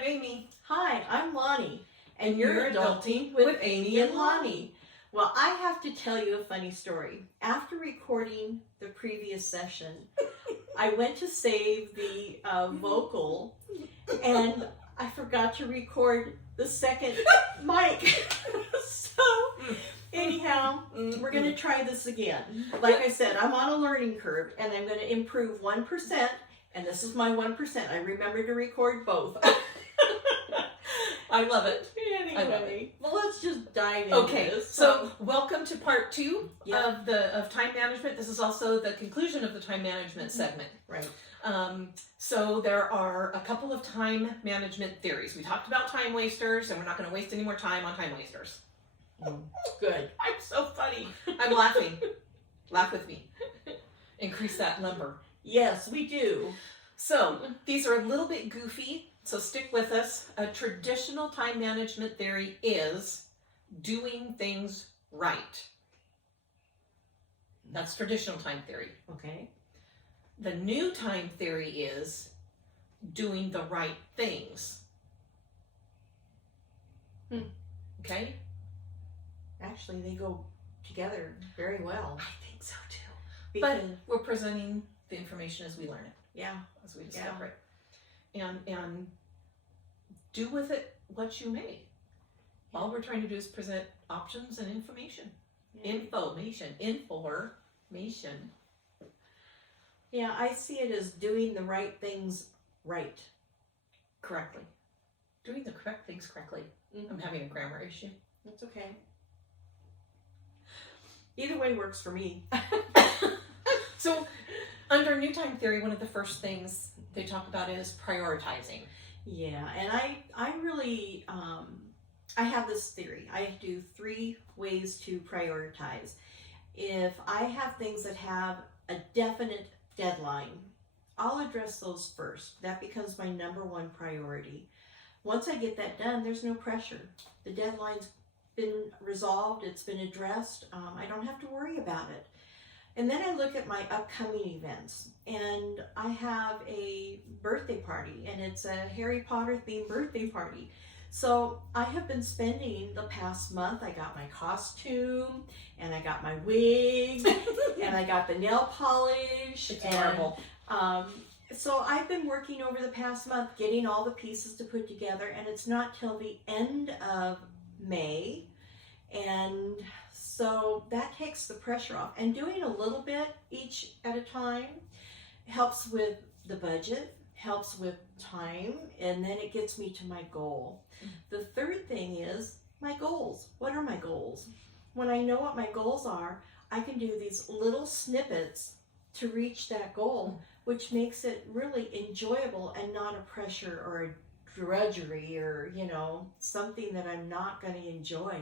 I'm Amy. Hi, I'm Lonnie, and you're Adulting with Amy and Lani. Well, I have to tell you a funny story. After recording the previous session, I went to save the vocal, and I forgot to record the second mic. So, anyhow, we're going to try this again. Like I said, I'm on a learning curve, and I'm going to improve 1%, and this is my 1%. I remember to record both. I love it. Anyway, I love it. Well, let's just dive into this. So welcome to part 2 of time management. This is also the conclusion of the time management segment. Right. So there are a couple of time management theories. We talked about time wasters, and we're not going to waste any more time on time wasters. Good. I'm so funny. I'm laughing. Laugh with me. Increase that number. Yes, we do. So these are a little bit goofy. So stick with us. A traditional time management theory is doing things right. That's traditional time theory. Okay. The new time theory is doing the right things. Okay? Actually, they go together very well. I think so too. Because, But we're presenting the information as we learn it, yeah. as we discover it. And do with it what you may. All we're trying to do is present options and information. Yeah. Information. Yeah, I see it as doing the right things right. Correctly. Doing the correct things correctly. I'm having a grammar issue. That's okay. Either way works for me. So, under new time theory, one of the first things they talk about is prioritizing. Yeah, and I really, I have this theory. I do 3 ways to prioritize. If I have things that have a definite deadline, I'll address those first. That becomes my number 1 priority. Once I get that done, there's no pressure. The deadline's been resolved, it's been addressed. I don't have to worry about it. And then I look at my upcoming events, and I have a birthday party, and it's a Harry Potter themed birthday party. So I have been spending the past month, I got my costume, and I got my wig, and I got the nail polish. It's horrible. So I've been working over the past month getting all the pieces to put together, and it's not till the end of May. And so that takes the pressure off. And doing a little bit each at a time helps with the budget, helps with time, and then it gets me to my goal. The third thing is my goals. What are my goals? When I know what my goals are, I can do these little snippets to reach that goal, which makes it really enjoyable and not a pressure or a drudgery or, something that I'm not going to enjoy.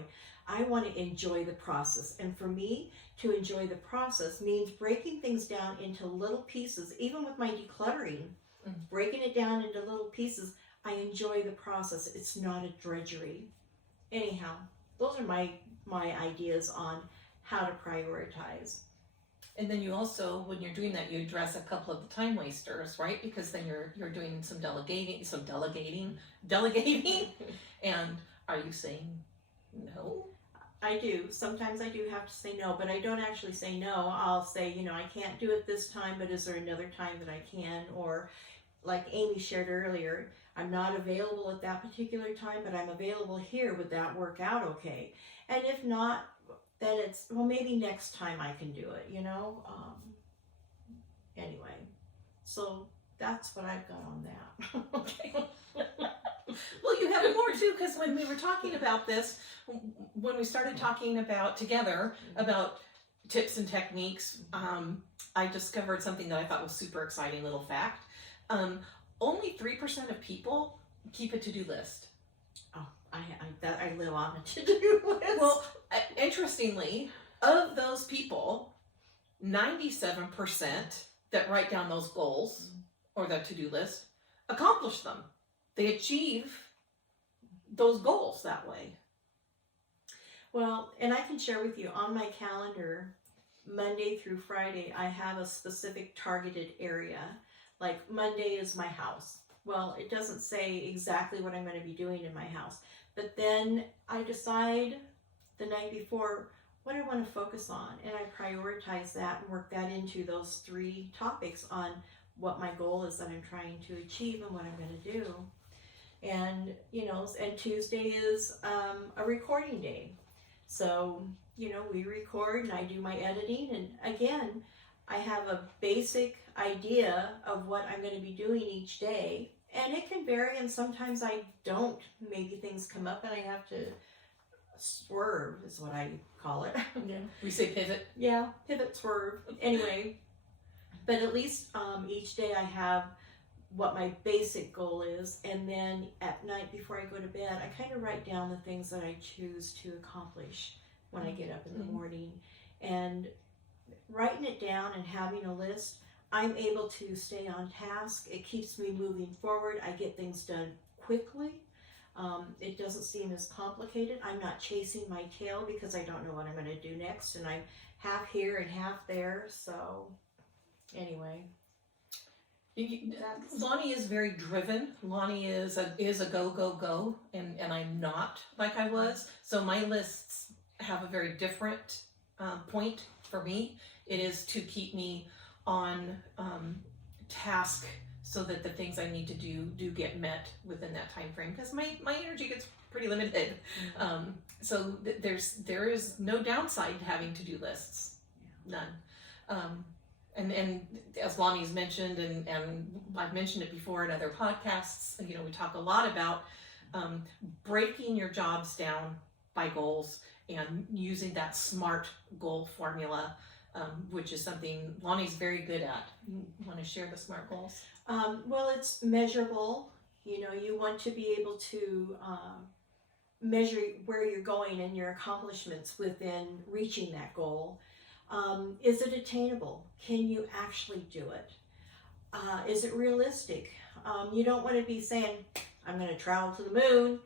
I want to enjoy the process. And for me, to enjoy the process means breaking things down into little pieces. Even with my decluttering, breaking it down into little pieces, I enjoy the process. It's not a drudgery. Anyhow, those are my ideas on how to prioritize. And then you also, when you're doing that, you address a couple of the time wasters, right? Because then you're doing some delegating. And are you saying no? I do. Sometimes I do have to say no, but I don't actually say no. I'll say, I can't do it this time, but is there another time that I can? Or like Amy shared earlier, I'm not available at that particular time, but I'm available here. Would that work out okay? And if not, then it's, well, maybe next time I can do it, Anyway, so that's what I've got on that. Okay. Well, you have more too, because when we were talking about this, when we started talking together about tips and techniques, I discovered something that I thought was super exciting. Little fact: only 3% of people keep a to-do list. Oh, I live on a to-do list. Well, interestingly, of those people, 97% that write down those goals or that to-do list accomplish them. They achieve those goals that way. Well, and I can share with you on my calendar, Monday through Friday, I have a specific targeted area. Like Monday is my house. well, it doesn't say exactly what I'm going to be doing in my house. But then I decide the night before what I want to focus on, and I prioritize that and work that into those 3 topics on what my goal is that I'm trying to achieve and what I'm going to do. And, you know, and Tuesday is a recording day. So, you know, we record and I do my editing. And again, I have a basic idea of what I'm going to be doing each day. And it can vary, and sometimes I don't. Maybe things come up and I have to swerve, is what I call it. Yeah. We say pivot. Yeah, pivot, swerve. Anyway, but at least each day I have what my basic goal is, and then at night before I go to bed, I kind of write down the things that I choose to accomplish when I get up in the morning. And writing it down and having a list, I'm able to stay on task. It keeps me moving forward. I get things done quickly. It doesn't seem as complicated. I'm not chasing my tail because I don't know what I'm going to do next, and I'm half here and half there. So anyway, Lonnie is very driven. Lonnie is a go, go, go, and I'm not like I was. So my lists have a very different point for me. It is to keep me on task so that the things I need to do get met within that time frame, because my energy gets pretty limited. So there is no downside to having to-do lists, none. And as Lonnie's mentioned, and I've mentioned it before in other podcasts, you know, we talk a lot about breaking your jobs down by goals and using that SMART goal formula, which is something Lonnie's very good at. You want to share the SMART goals? Well, it's measurable. You know, you want to be able to measure where you're going and your accomplishments within reaching that goal. Is it attainable? Can you actually do it? Is it realistic? You don't want to be saying, I'm going to travel to the moon.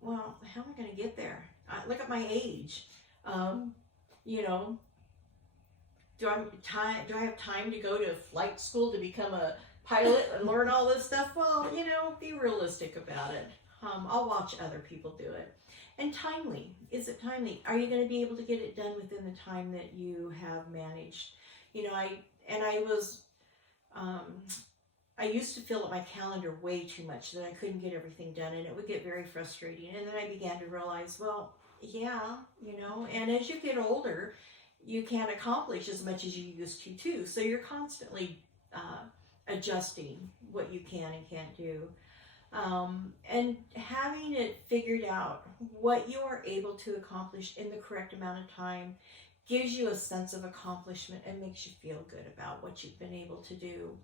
Well, how am I going to get there? Look at my age. You know, do I have time to go to flight school to become a pilot and learn all this stuff? Well, you know, be realistic about it. I'll watch other people do it. And timely. Is it timely? Are you going to be able to get it done within the time that you have managed? You know, I used to fill up my calendar way too much, that I couldn't get everything done, and it would get very frustrating. And then I began to realize, well, yeah, you know, and as you get older, you can't accomplish as much as you used to too. So you're constantly adjusting what you can and can't do. And having it figured out what you are able to accomplish in the correct amount of time gives you a sense of accomplishment and makes you feel good about what you've been able to do.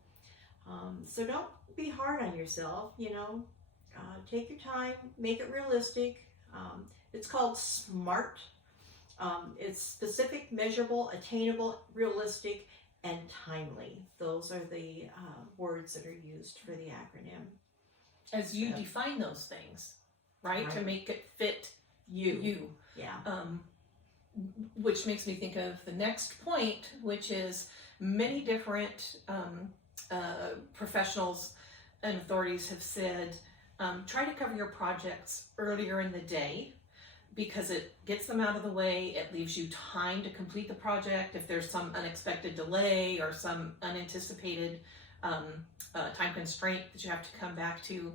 So don't be hard on yourself, you know, take your time, make it realistic. It's called SMART. It's specific, measurable, attainable, realistic, and timely. Those are the words that are used for the acronym. As you define those things, right? To make it fit you. Yeah. Which makes me think of the next point, which is many different professionals and authorities have said, try to cover your projects earlier in the day, because it gets them out of the way. It leaves you time to complete the project if there's some unexpected delay or some unanticipated time constraint that you have to come back to.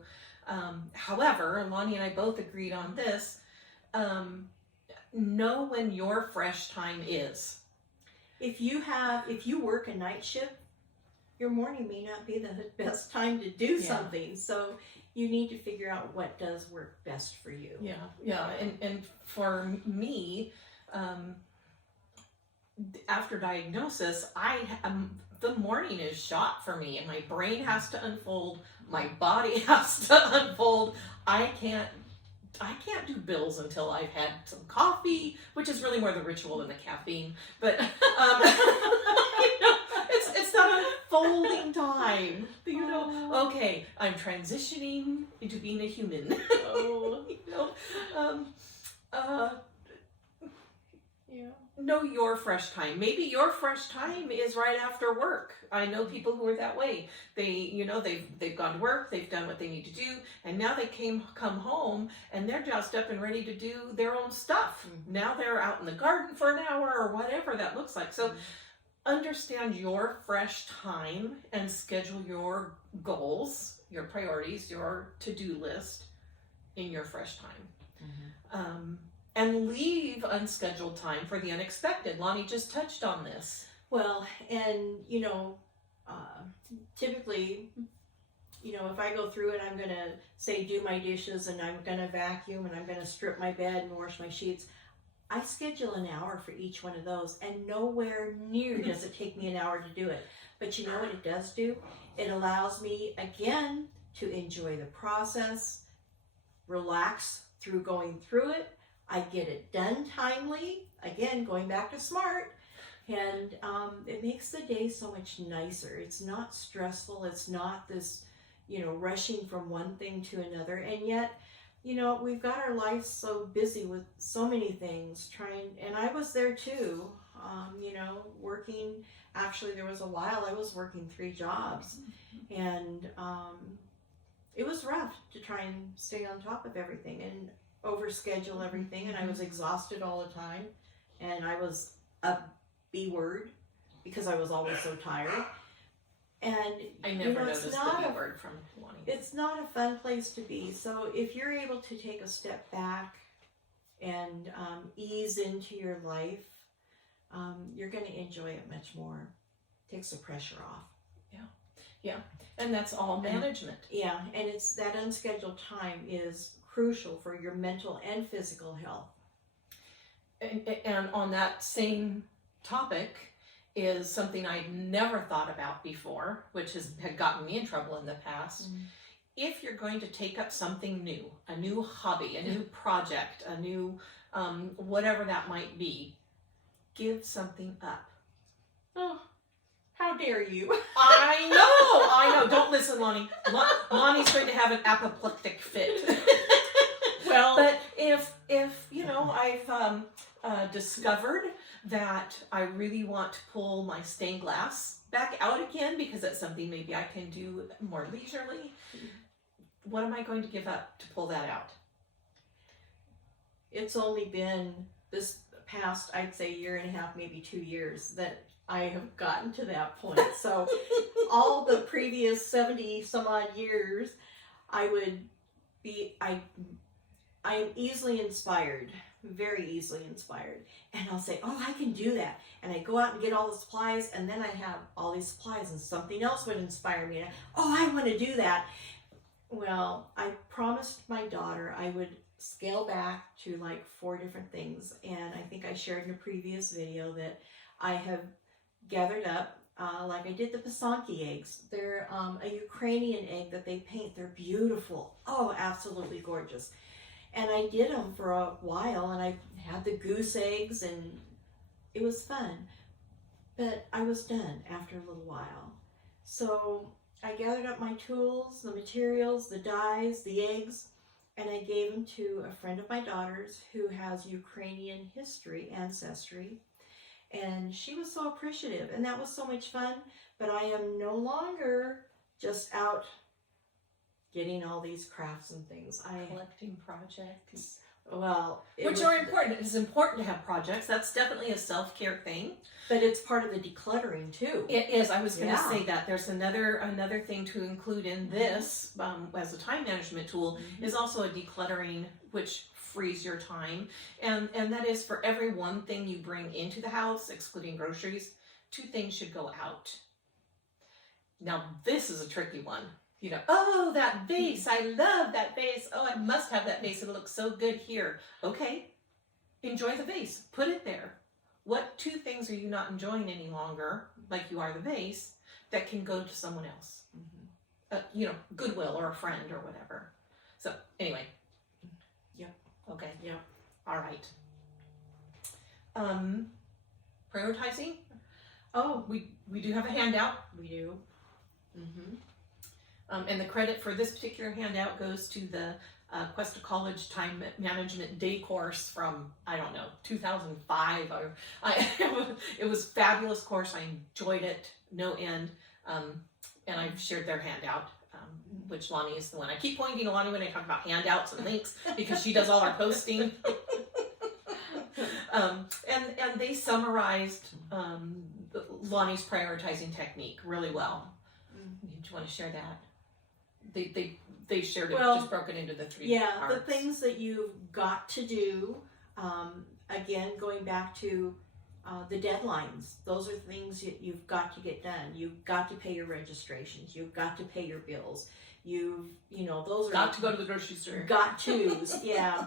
However, Lonnie and I both agreed on this. Know when your fresh time is. If you work a night shift, your morning may not be the best time to do something. So you need to figure out what does work best for you. Yeah. And for me, after diagnosis, the morning is shot for me, and my brain has to unfold, my body has to unfold. I can't do bills until I've had some coffee, which is really more the ritual than the caffeine. But you know, it's that unfolding time. You know, okay, I'm transitioning into being a human. You know, Yeah. Know your fresh time. Maybe your fresh time is right after work. I know people who are that way. They've gone to work, they've done what they need to do, and now they come home and they're just up and ready to do their own stuff. Mm-hmm. Now they're out in the garden for an hour or whatever that looks like. So understand your fresh time and schedule your goals, your priorities, your to-do list in your fresh time. And leave unscheduled time for the unexpected. Lonnie just touched on this. Well, and typically, if I go through it, I'm going to say do my dishes and I'm going to vacuum and I'm going to strip my bed and wash my sheets. I schedule an hour for each one of those, and nowhere near does it take me an hour to do it. But you know what it does do? It allows me, again, to enjoy the process, relax through going through it. I get it done timely, again, going back to SMART, and it makes the day so much nicer. It's not stressful. It's not this, rushing from one thing to another. And yet, we've got our lives so busy with so many things and I was there too, working. Actually, there was a while I was working 3 jobs, and it was rough to try and stay on top of everything and overschedule everything, and I was exhausted all the time, and I was a B word because I was always so tired. And I never noticed the B word from Lonnie. It's not a fun place to be. So if you're able to take a step back and ease into your life, you're going to enjoy it much more. Takes the pressure off. Yeah, and that's all management. And it's that unscheduled time is crucial for your mental and physical health. And on that same topic is something I'd never thought about before, which had gotten me in trouble in the past. If you're going to take up something new, a new hobby, a new project, a new whatever that might be, give something up. Oh, how dare you? I know. Don't listen, Lonnie. Lonnie's going to have an apoplectic fit. Well, but if I've discovered that I really want to pull my stained glass back out again because that's something maybe I can do more leisurely, what am I going to give up to pull that out? It's only been this past, I'd say, 1.5 years, maybe 2 years that I have gotten to that point. So all the previous 70 some odd years, I am easily inspired, very easily inspired. And I'll say, oh, I can do that. And I go out and get all the supplies, and then I have all these supplies, and something else would inspire me. And I want to do that. Well, I promised my daughter I would scale back to like 4 different things. And I think I shared in a previous video that I have gathered up, like I did the Pasanki eggs. They're a Ukrainian egg that they paint. They're beautiful. Oh, absolutely gorgeous. And I did them for a while, and I had the goose eggs, and it was fun. But I was done after a little while. So I gathered up my tools, the materials, the dyes, the eggs, and I gave them to a friend of my daughter's who has Ukrainian ancestry. And she was so appreciative, and that was so much fun. But I am no longer just out getting all these crafts and things. Collecting projects. Well, which are important. It's important to have projects. That's definitely a self-care thing. But it's part of the decluttering too. It is. I was going to say that. There's another thing to include in this as a time management tool is also a decluttering, which frees your time. And that is for every one thing you bring into the house, excluding groceries, 2 things should go out. Now, this is a tricky one. Oh, that vase, I love that vase. Oh, I must have that vase. It looks so good here. Okay, enjoy the vase. Put it there. What 2 things are you not enjoying any longer, like you are the vase, that can go to someone else? Goodwill or a friend or whatever. So, anyway. Yep. Okay. Yep. All right. Prioritizing. Oh, we do have a handout. We do. And the credit for this particular handout goes to the Cuesta College Time Management Day course from, I don't know, 2005. It was a fabulous course. I enjoyed it, no end. And I've shared their handout, which Lonnie is the one. I keep pointing to Lonnie when I talk about handouts and links because she does all our posting. And they summarized Lonnie's prioritizing technique really well. Do you want to share that? They shared it, just broken into the 3 parts. The things that you've got to do, again, going back to the deadlines. Those are things you've got to get done. You've got to pay your registrations. You've got to pay your bills. Those are got to go to the grocery store. Got to's, yeah.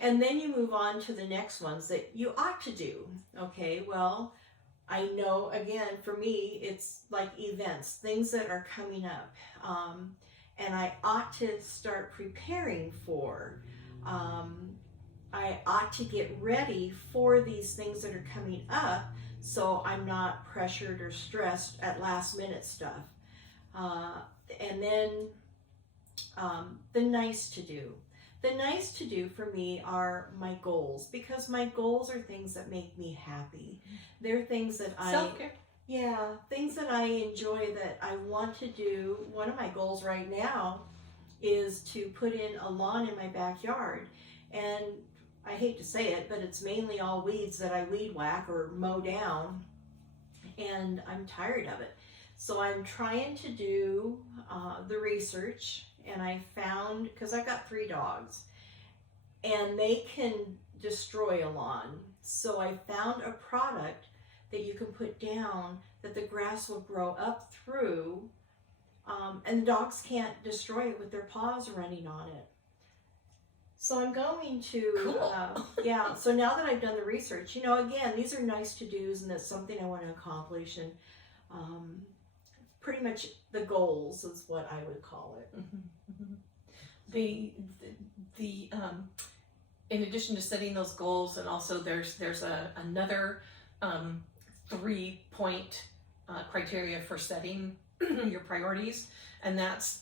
And then you move on to the next ones that you ought to do. Okay, well, I know, again, for me, it's like events, things that are coming up. And I ought to start preparing for. I ought to get ready for these things that are coming up so I'm not pressured or stressed at last minute stuff. And then the nice to do. The nice to do for me are my goals, because my goals are things that make me happy. They're things that Self-care. Things that I enjoy, that I want to do. One of my goals right now is to put in a lawn in my backyard. And I hate to say it, but it's mainly all weeds that I weed whack or mow down. And I'm tired of it. So I'm trying to do the research. And I found, because I've got 3 dogs, and they can destroy a lawn. So I found a product that you can put down that the grass will grow up through, and the dogs can't destroy it with their paws running on it. So I'm going to, cool. So now that I've done the research, again, these are nice to-dos, and it's something I want to accomplish, and pretty much the goals is what I would call it. The in addition to setting those goals, and also there's another 3-point criteria for setting your priorities, and that's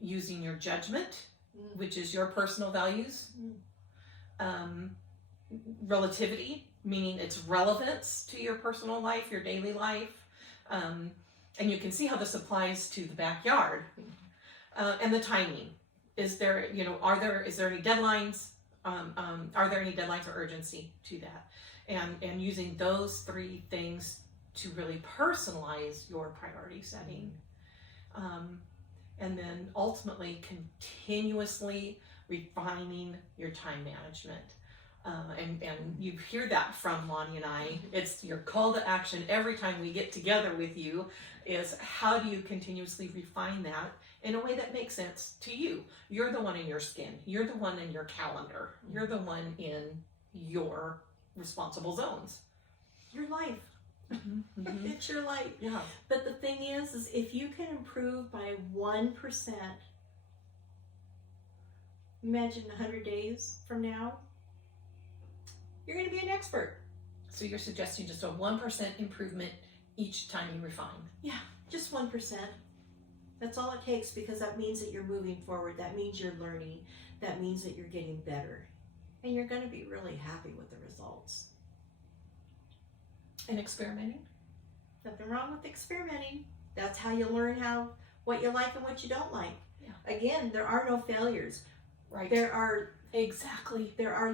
using your judgment, which is your personal values, relativity, meaning its relevance to your personal life, your daily life, and you can see how this applies to the backyard, and the timing. Is there any deadlines? Are there any deadlines or urgency to that? And using those 3 things to really personalize your priority setting. And then ultimately continuously refining your time management. And you hear that from Lonnie and I. It's your call to action every time we get together with you, is how do you continuously refine that in a way that makes sense to you? You're the one in your skin. You're the one in your calendar. You're the one in your responsible zones. Your life. It's your life. Yeah. But the thing is if you can improve by 1%, imagine 100 days from now, you're going to be an expert. So you're suggesting just a 1% improvement each time you refine. Yeah, just 1%. That's all it takes, because that means that you're moving forward. That means you're learning. That means that you're getting better. And you're going to be really happy with the results. And experimenting? Nothing wrong with experimenting. That's how you learn what you like and what you don't like. Yeah. Again, there are no failures. Right. There are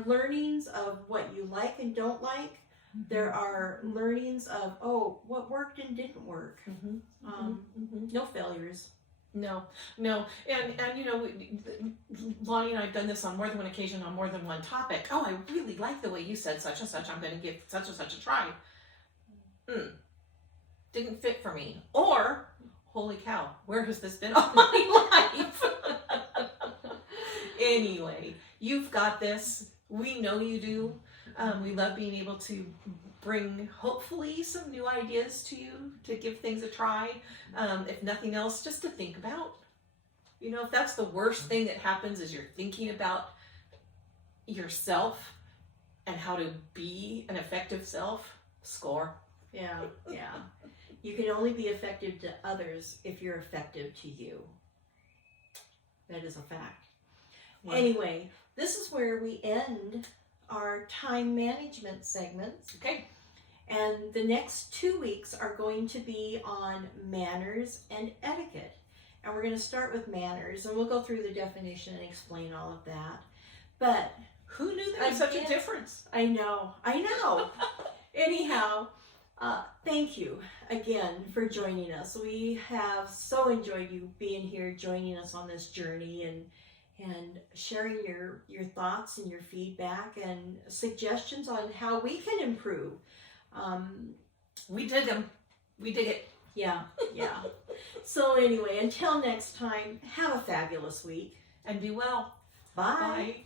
learnings of what you like and don't like. There are learnings of, what worked and didn't work. No failures. No. And Lonnie and I have done this on more than one occasion, on more than one topic. Oh, I really like the way you said such and such. I'm going to give such and such a try. Didn't fit for me. Or, holy cow, where has this been all my life? Anyway, you've got this. We know you do. We love being able to bring, hopefully, some new ideas to you to give things a try. If nothing else, just to think about. If that's the worst thing that happens, is you're thinking about yourself and how to be an effective self, score. Yeah. You can only be effective to others if you're effective to you. That is a fact. Yeah. Anyway, this is where we end our time management segments. Okay. And the next 2 weeks are going to be on manners and etiquette. And we're going to start with manners, and we'll go through the definition and explain all of that. But who knew there was such a difference? I know. Anyhow, thank you again for joining us. We have so enjoyed you being here, joining us on this journey, and sharing your thoughts and your feedback and suggestions on how we can improve. We dig them. We dig it. Yeah. So anyway, until next time, have a fabulous week. And be well. Bye. Bye.